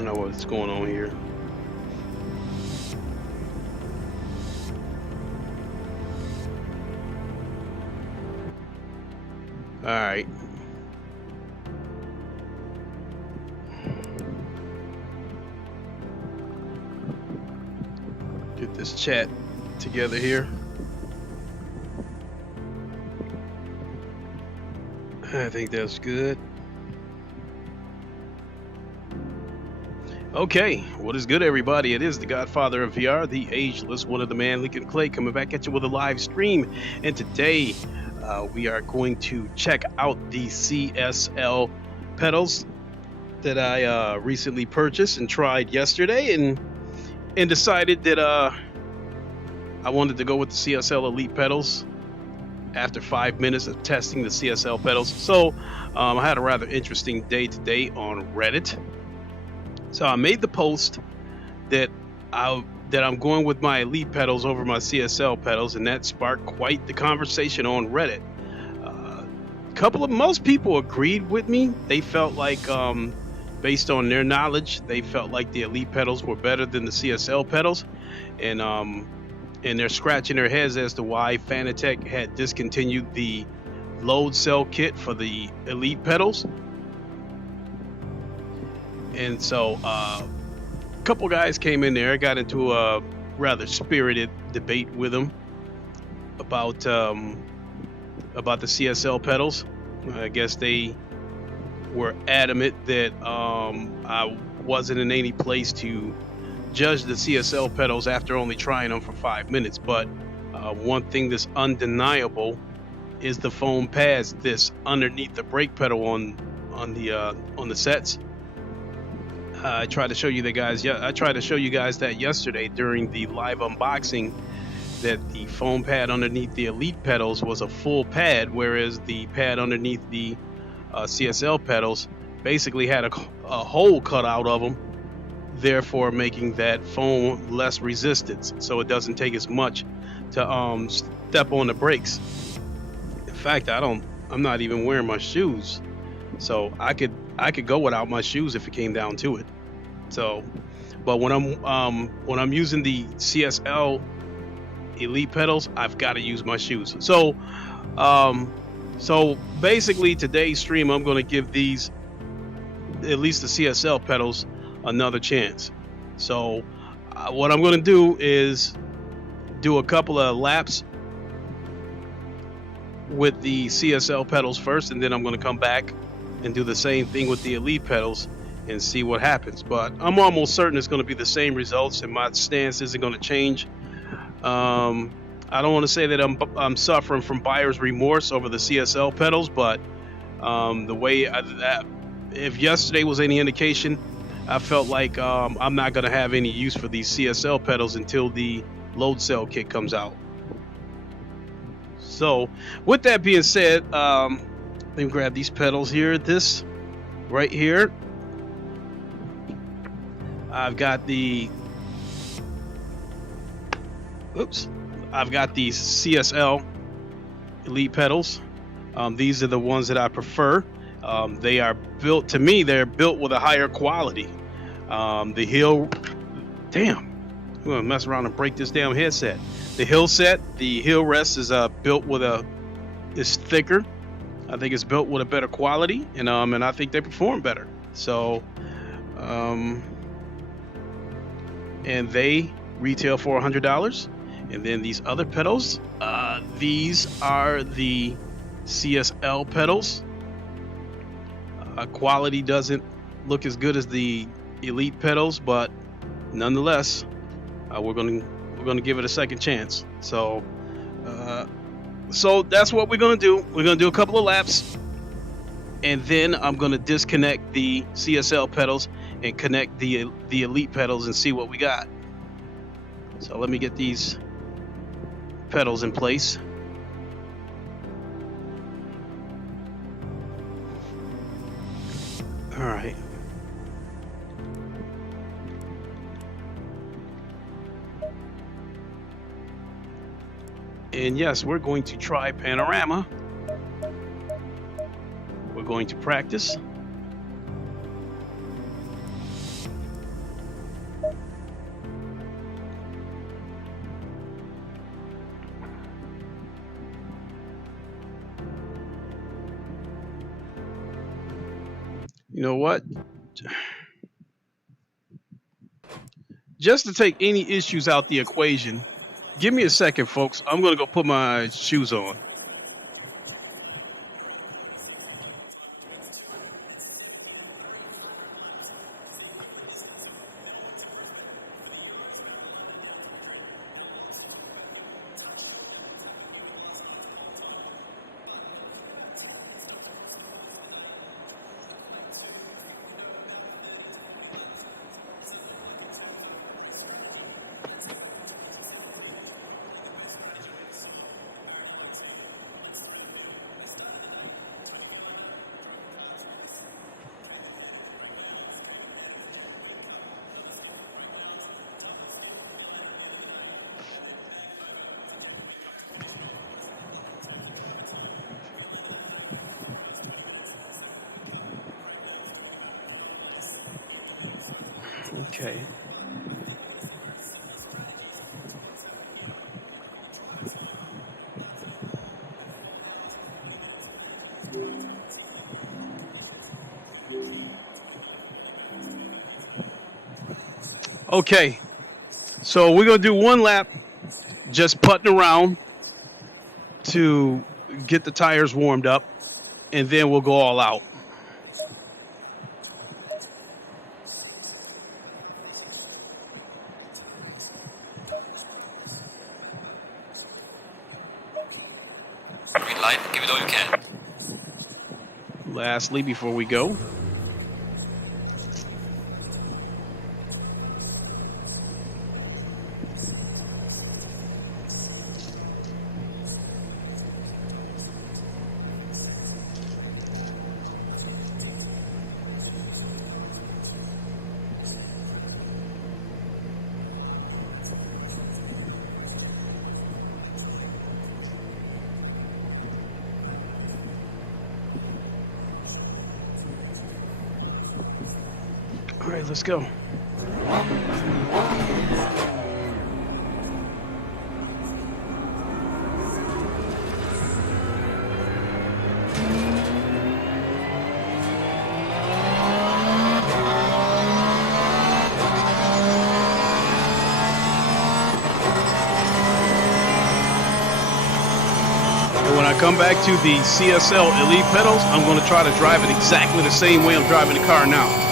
I know what's going on here. All right. Get this chat together here. I think that's good. Okay, what is good, everybody? It is the Godfather of VR, the ageless one of the man, Lincoln Clay, coming back at you with a live stream. And today, we are going to check out the CSL pedals that I recently purchased and tried yesterday, and decided that I wanted to go with the CSL Elite pedals after 5 minutes of testing the CSL pedals. So I had a rather interesting day today on Reddit. So I made the post that I'm going with my Elite pedals over my CSL pedals, and that sparked quite the conversation on Reddit. Most people agreed with me. They felt like, based on their knowledge, they felt like the Elite pedals were better than the CSL pedals, and they're scratching their heads as to why Fanatec had discontinued the load cell kit for the Elite pedals. And so a couple guys came in there. I got into a rather spirited debate with them about the CSL pedals. I guess they were adamant that I wasn't in any place to judge the CSL pedals after only trying them for 5 minutes. But one thing that's undeniable is the foam pads that's underneath the brake pedal on the sets. I tried to show you guys that yesterday during the live unboxing, that the foam pad underneath the Elite pedals was a full pad, whereas the pad underneath the CSL pedals basically had a hole cut out of them, therefore making that foam less resistance, so it doesn't take as much to step on the brakes. In fact, I'm not even wearing my shoes, so I could go without my shoes if it came down to it. So, but when I'm using the CSL Elite pedals, I've got to use my shoes. So basically today's stream, I'm going to give these, at least the CSL pedals, another chance. So what I'm going to do is do a couple of laps with the CSL pedals first, and then I'm going to come back and do the same thing with the Elite pedals and see what happens. But I'm almost certain it's going to be the same results, and my stance isn't going to change. I don't want to say that I'm suffering from buyer's remorse over the CSL pedals, but the way if yesterday was any indication, I felt like I'm not going to have any use for these CSL pedals until the load cell kit comes out. So with that being said, let me grab these pedals here. This right here, I've got the CSL Elite pedals. These are the ones that I prefer. They are built, to me, they're built with a higher quality. The heel, damn, I'm gonna mess around and break this damn headset. The heel rest is built with is thicker. I think it's built with a better quality, and I think they perform better. So, and they retail for $100. And then these other pedals, these are the CSL pedals. Quality doesn't look as good as the Elite pedals, but nonetheless, we're gonna give it a second chance. So that's what we're gonna do. We're gonna do a couple of laps, and then I'm gonna disconnect the CSL pedals and connect the Elite pedals and see what we got. So let me get these pedals in place. All right. And yes, we're going to try panorama. We're going to practice. You know what? Just to take any issues out the equation, give me a second, folks. I'm going to go put my shoes on. Okay. Okay. So we're going to do one lap just putting around to get the tires warmed up, and then we'll go all out. Green light, give it all you can. Lastly, before we go, all right, let's go. And when I come back to the CSL Elite pedals, I'm going to try to drive it exactly the same way I'm driving the car now.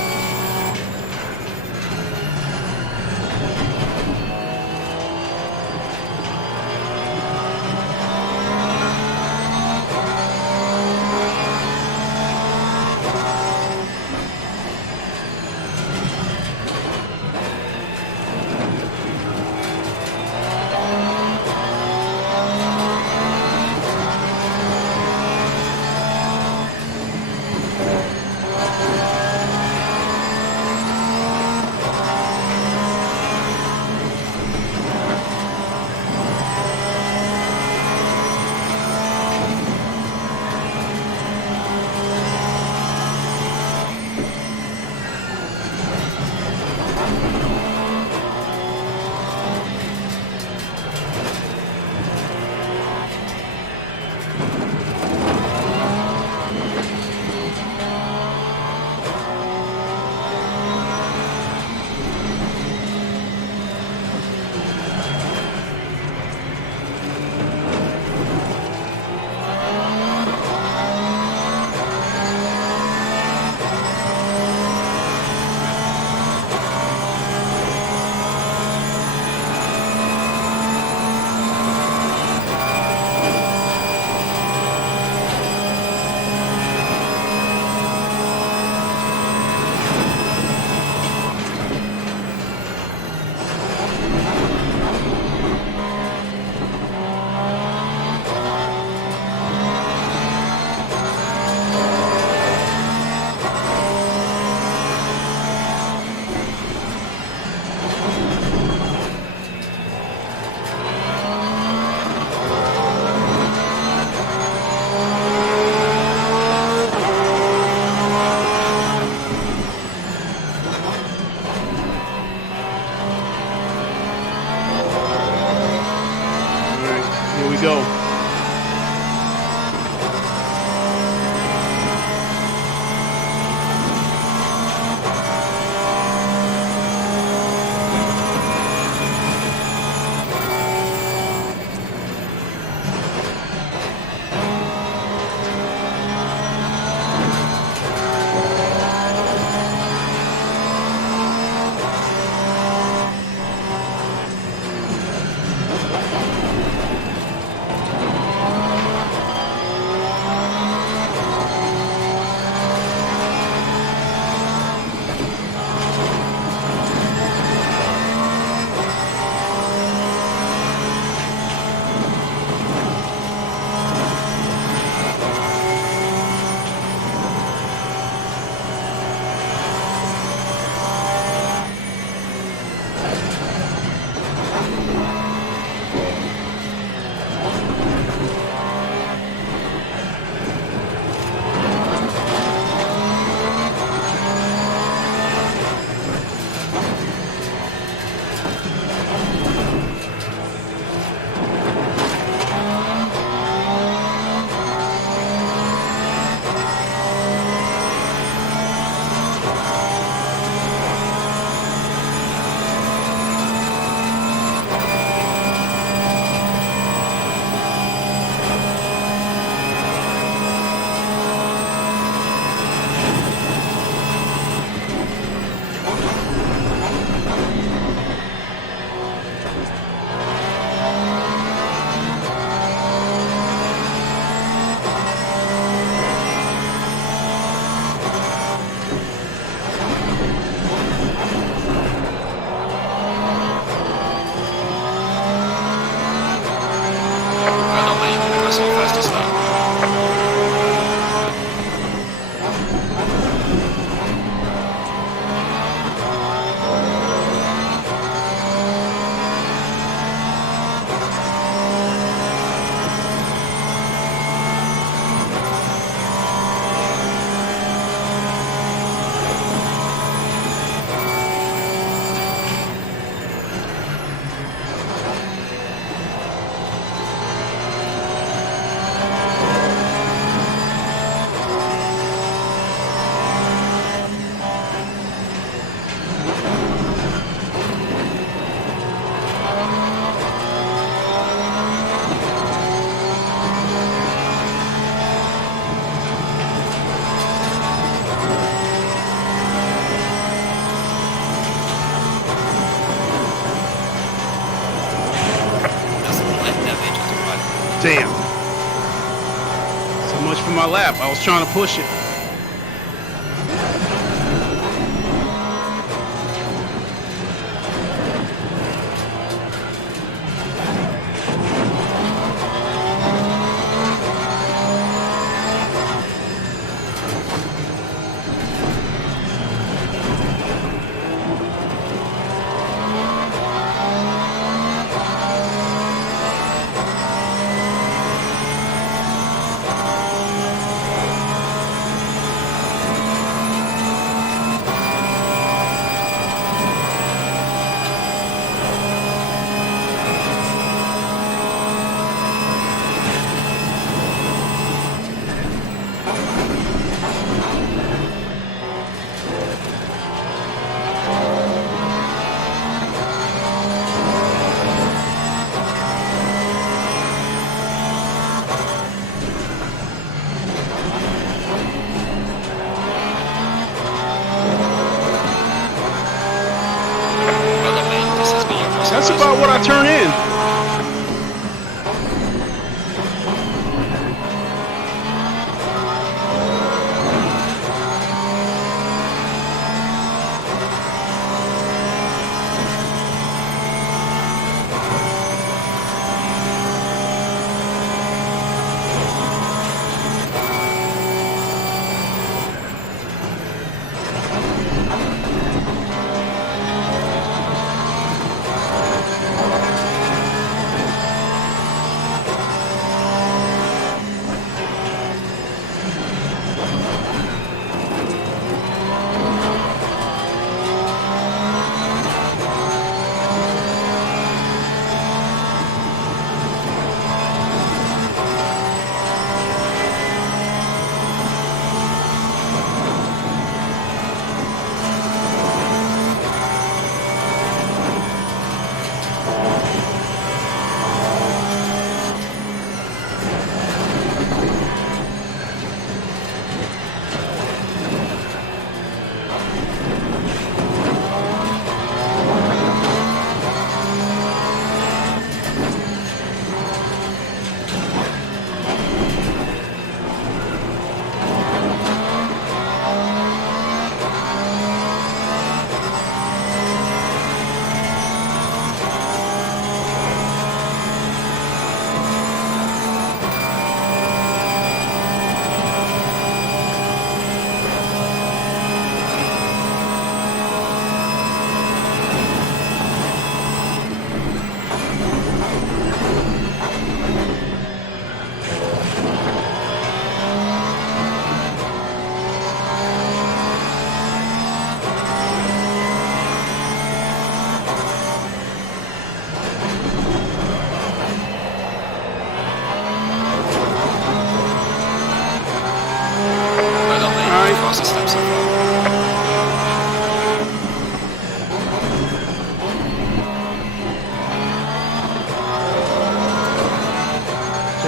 Too much for my lap. I was trying to push it. That's about what I turn in.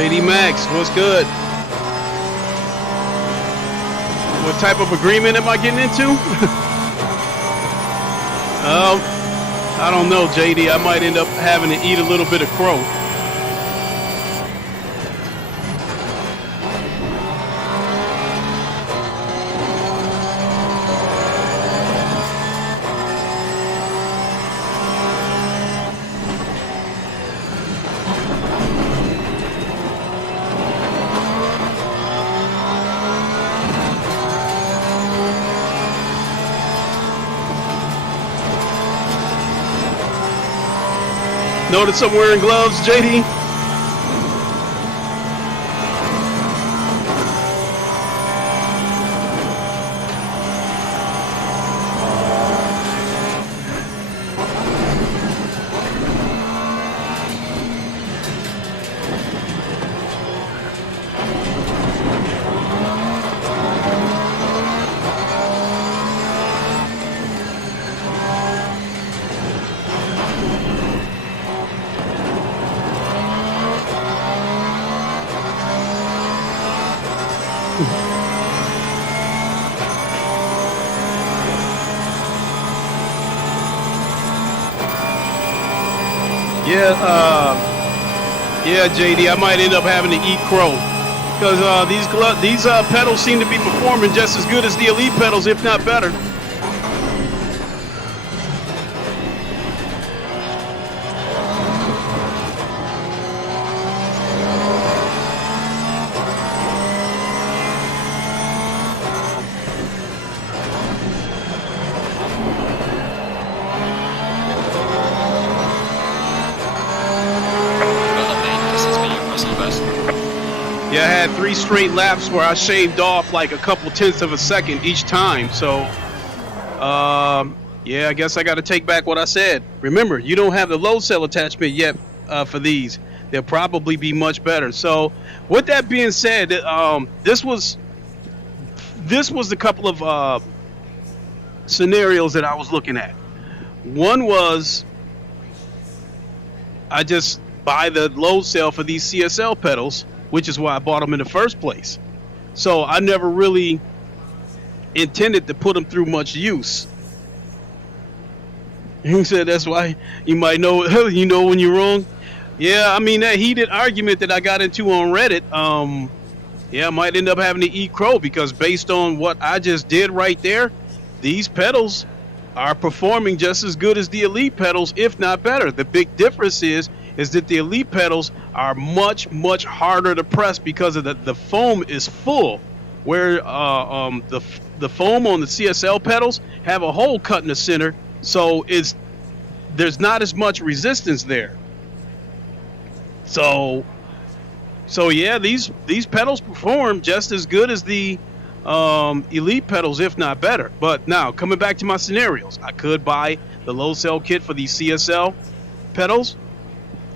JD Max, what's good? What type of agreement am I getting into? I don't know, JD. I might end up having to eat a little bit of crow. Notice I'm wearing gloves, JD? Yeah, JD, I might end up having to eat crow. because these pedals seem to be performing just as good as the Elite pedals, if not better. Yeah, I had 3 straight laps where I shaved off like a couple tenths of a second each time. So, yeah, I guess I got to take back what I said. Remember, you don't have the load cell attachment yet for these. They'll probably be much better. So, with that being said, this was the couple of scenarios that I was looking at. One was I just buy the load cell for these CSL pedals, which is why I bought them in the first place. So I never really intended to put them through much use. He said that's why you might know you know when you're wrong. Yeah, I mean that heated argument that I got into on Reddit, yeah, I might end up having to eat crow because based on what I just did right there, these pedals are performing just as good as the Elite pedals, if not better. The big difference is that the Elite pedals are much harder to press because of the foam is full, where the foam on the CSL pedals have a hole cut in the center, so there's not as much resistance there. So yeah, these pedals perform just as good as the Elite pedals, if not better. But now coming back to my scenarios, I could buy the low cell kit for these CSL pedals.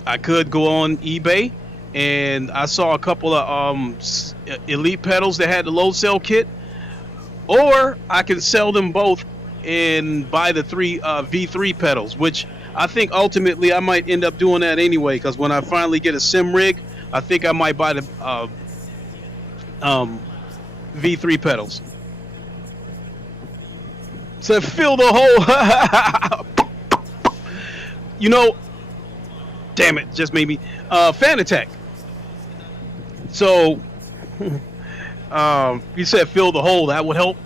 I could go on eBay, and I saw a couple of Elite pedals that had the low cell kit, or I can sell them both and buy the 3 V3 pedals, which I think ultimately I might end up doing that anyway, because when I finally get a sim rig, I think I might buy the V3 pedals. So fill the hole. You know, damn it, just made me Fanatec. So you said fill the hole, that would help.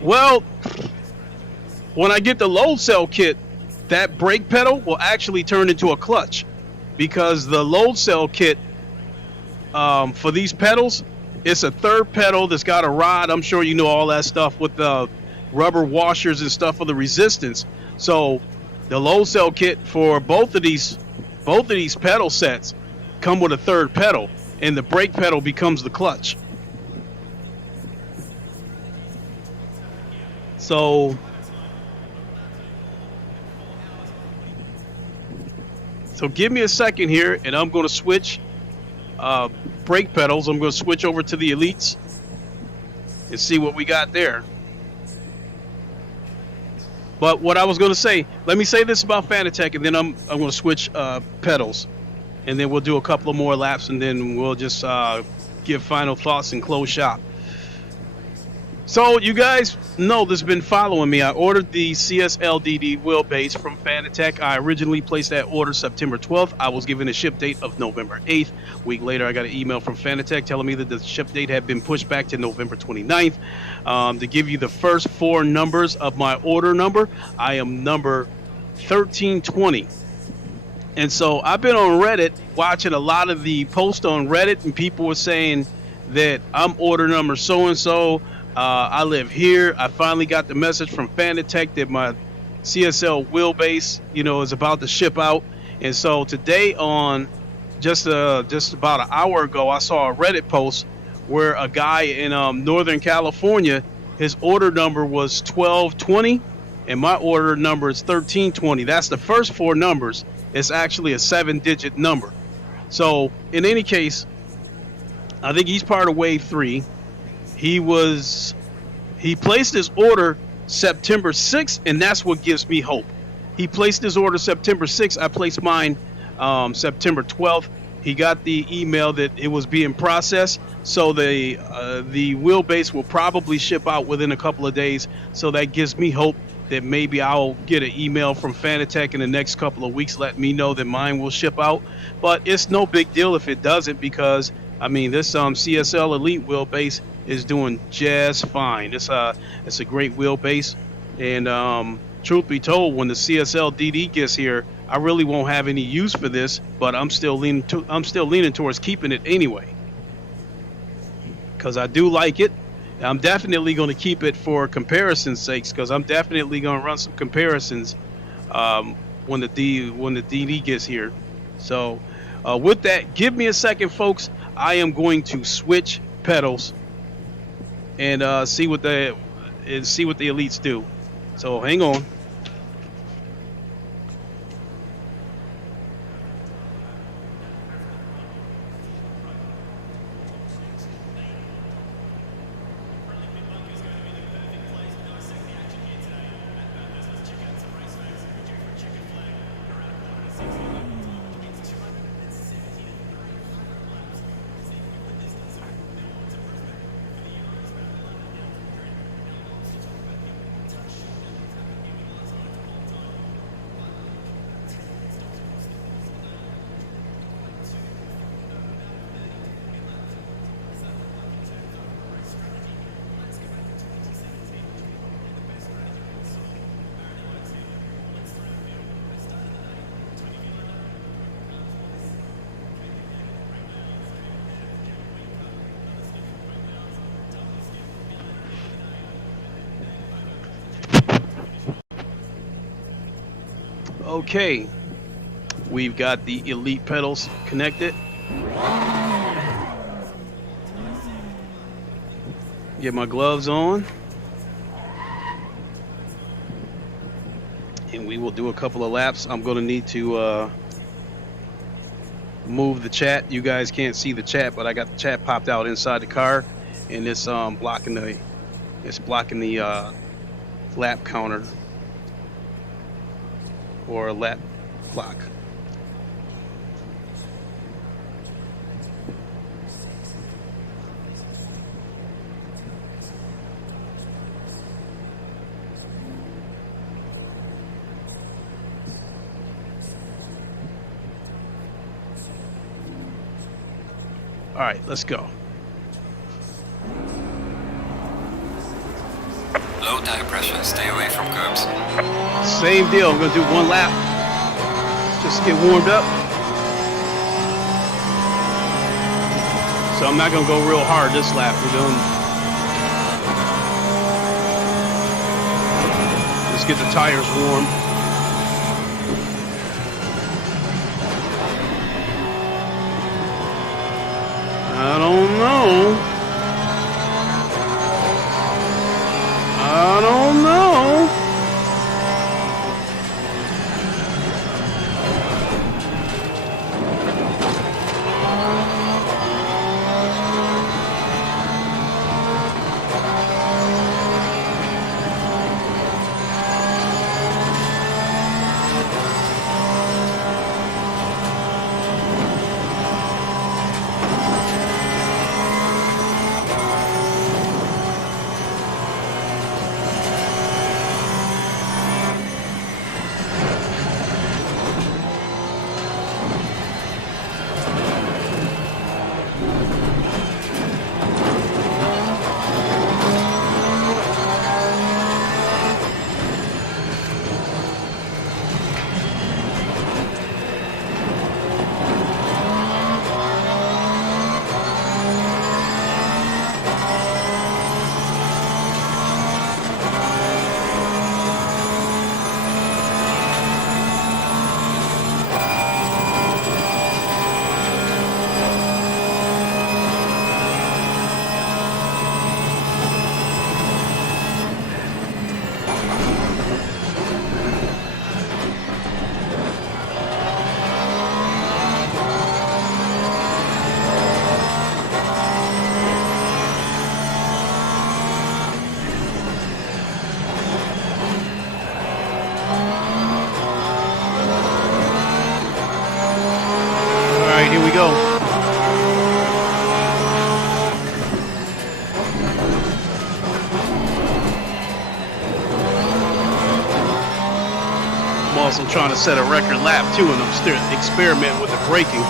Well, when I get the load cell kit, that brake pedal will actually turn into a clutch, because the load cell kit for these pedals, it's a third pedal that's got a rod. I'm sure you know all that stuff with the rubber washers and stuff for the resistance. So the load cell kit for both of these pedal sets come with a third pedal, and the brake pedal becomes the clutch. So give me a second here, and I'm going to switch brake pedals. I'm going to switch over to the Elites and see what we got there. But what I was going to say, let me say this about Fanatec, and then I'm going to switch pedals, and then we'll do a couple of more laps, and then we'll just give final thoughts and close shop. So you guys know that's been following me. I ordered the CSL DD wheelbase from Fanatec. I originally placed that order September 12th. I was given a ship date of November 8th. A week later, I got an email from Fanatec telling me that the ship date had been pushed back to November 29th. To give you the first 4 numbers of my order number, I am number 1320. And so I've been on Reddit watching a lot of the posts on Reddit, and people were saying that I'm order number so-and-so. I live here. I finally got the message from Fanatec that my CSL wheelbase, is about to ship out. And so today, on just about an hour ago, I saw a Reddit post where a guy in Northern California, his order number was 1220, and my order number is 1320. That's the first 4 numbers. It's actually a 7-digit number. So in any case, I think he's part of Wave 3. He placed his order September 6th, and that's what gives me hope. He placed his order September 6th. I placed mine September 12th. He got the email that it was being processed, so the wheelbase will probably ship out within a couple of days. So that gives me hope that maybe I'll get an email from Fanatec in the next couple of weeks letting me know that mine will ship out. But it's no big deal if it doesn't, because I mean this CSL Elite wheelbase is doing just fine. It's a great wheelbase, and truth be told, when the CSL DD gets here, I really won't have any use for this, but I'm still leaning towards keeping it anyway, because I do like it. I'm definitely going to keep it for comparison's sakes, because I'm definitely going to run some comparisons when the DD gets here. So with that, give me a second, folks. I am going to switch pedals and see what the elites do. So hang on. Okay, we've got the elite pedals connected. Get my gloves on, and we will do a couple of laps. I'm going to need to move the chat. You guys can't see the chat, but I got the chat popped out inside the car, and it's blocking the lap counter or a lap clock. All right, let's go. Low tire pressure, stay away from curbs. Same deal, I'm gonna do one lap just to get warmed up. So I'm not gonna go real hard this lap. We're doing, let's get the tires warm. I don't know. I don't know. trying to set a record lap too, and I'm still experimenting with the braking.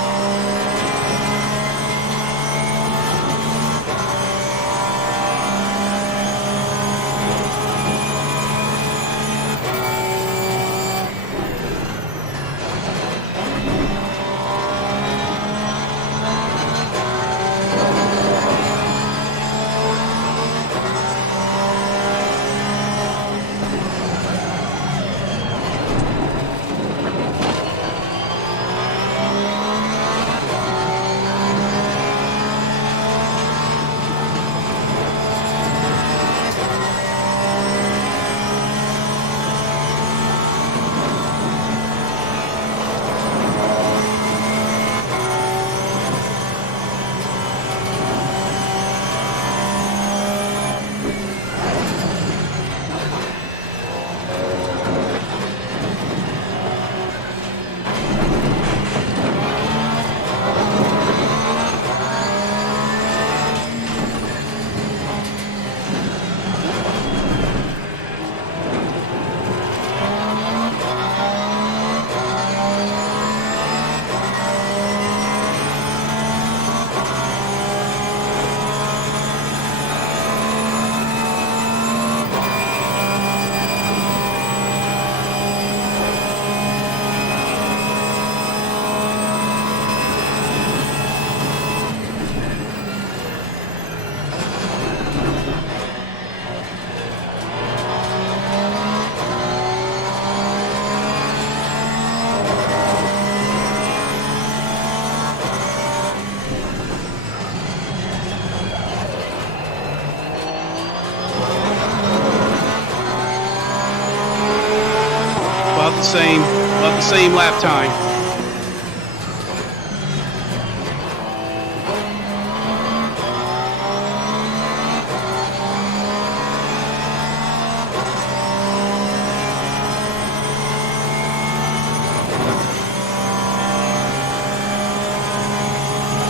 About the same lap time.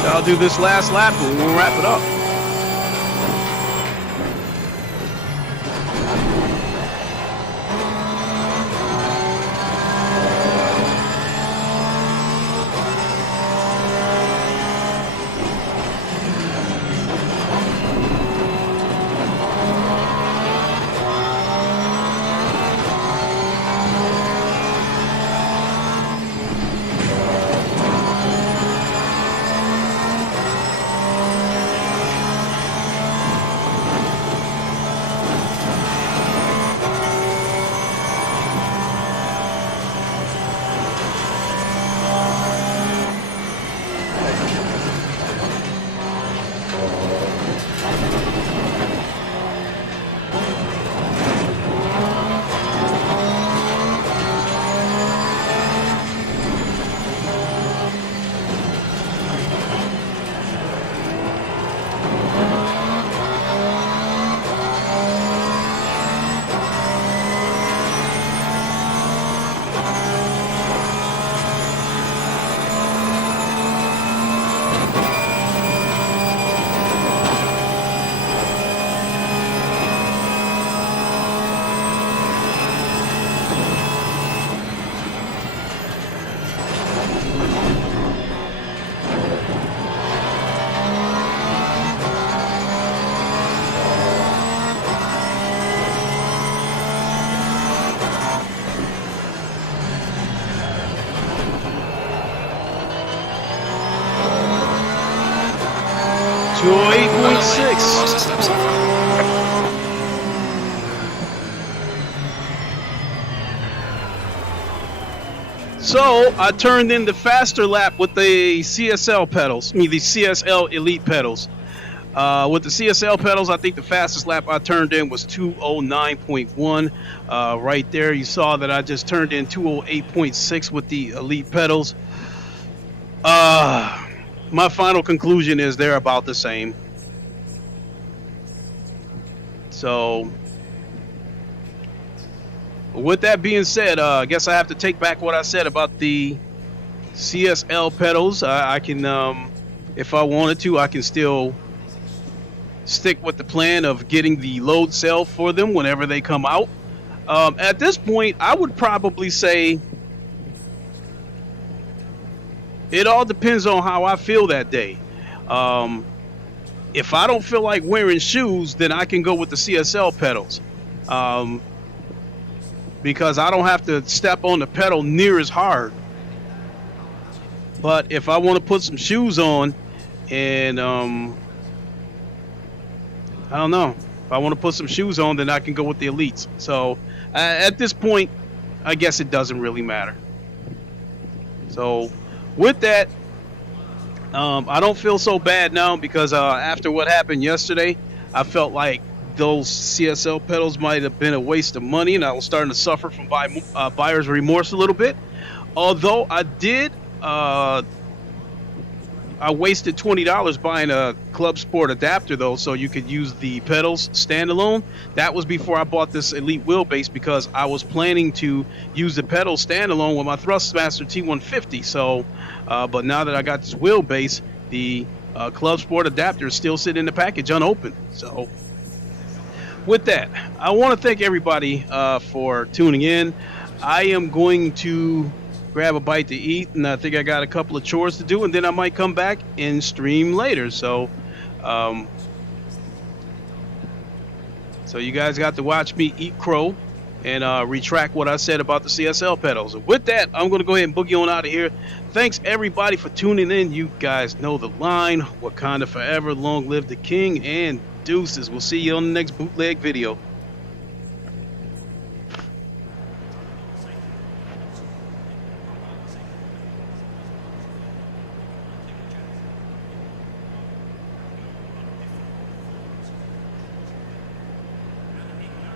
So I'll do this last lap and we'll wrap it up. To 8.6. So I turned in the faster lap with the CSL pedals, the CSL Elite pedals. With the CSL pedals, I think the fastest lap I turned in was 209.1. Right there, you saw that I just turned in 208.6 with the Elite pedals. My final conclusion is they're about the same. So, with that being said, I guess I have to take back what I said about the CSL pedals. I can, if I wanted to, I can still stick with the plan of getting the load cell for them whenever they come out. At this point, I would probably say It all depends on how I feel that day. Um, if I don't feel like wearing shoes, then I can go with the CSL pedals. Um, because I don't have to step on the pedal near as hard. But if I want to put some shoes on and I don't know. If I want to put some shoes on, then I can go with the Elites. So at this point, I guess it doesn't really matter. So with that, I don't feel so bad now because after what happened yesterday, I felt like those CSL pedals might have been a waste of money, and I was starting to suffer from buyer's remorse a little bit. Although I did, I wasted $20 buying a Club Sport adapter though, so you could use the pedals standalone. That was before I bought this Elite wheelbase because I was planning to use the pedals standalone with my Thrustmaster T150. So, but now that I got this wheelbase, the Club Sport adapter is still sitting in the package unopened. So, with that, I want to thank everybody for tuning in. I am going to grab a bite to eat, and I think I got a couple of chores to do, and then I might come back and stream later. So you guys got to watch me eat crow and retract what I said about the CSL pedals. And with that, I'm going to go ahead and boogie on out of here. Thanks everybody for tuning in. You guys know the line. Wakanda forever, long live the king, and deuces. We'll see you on the next bootleg video.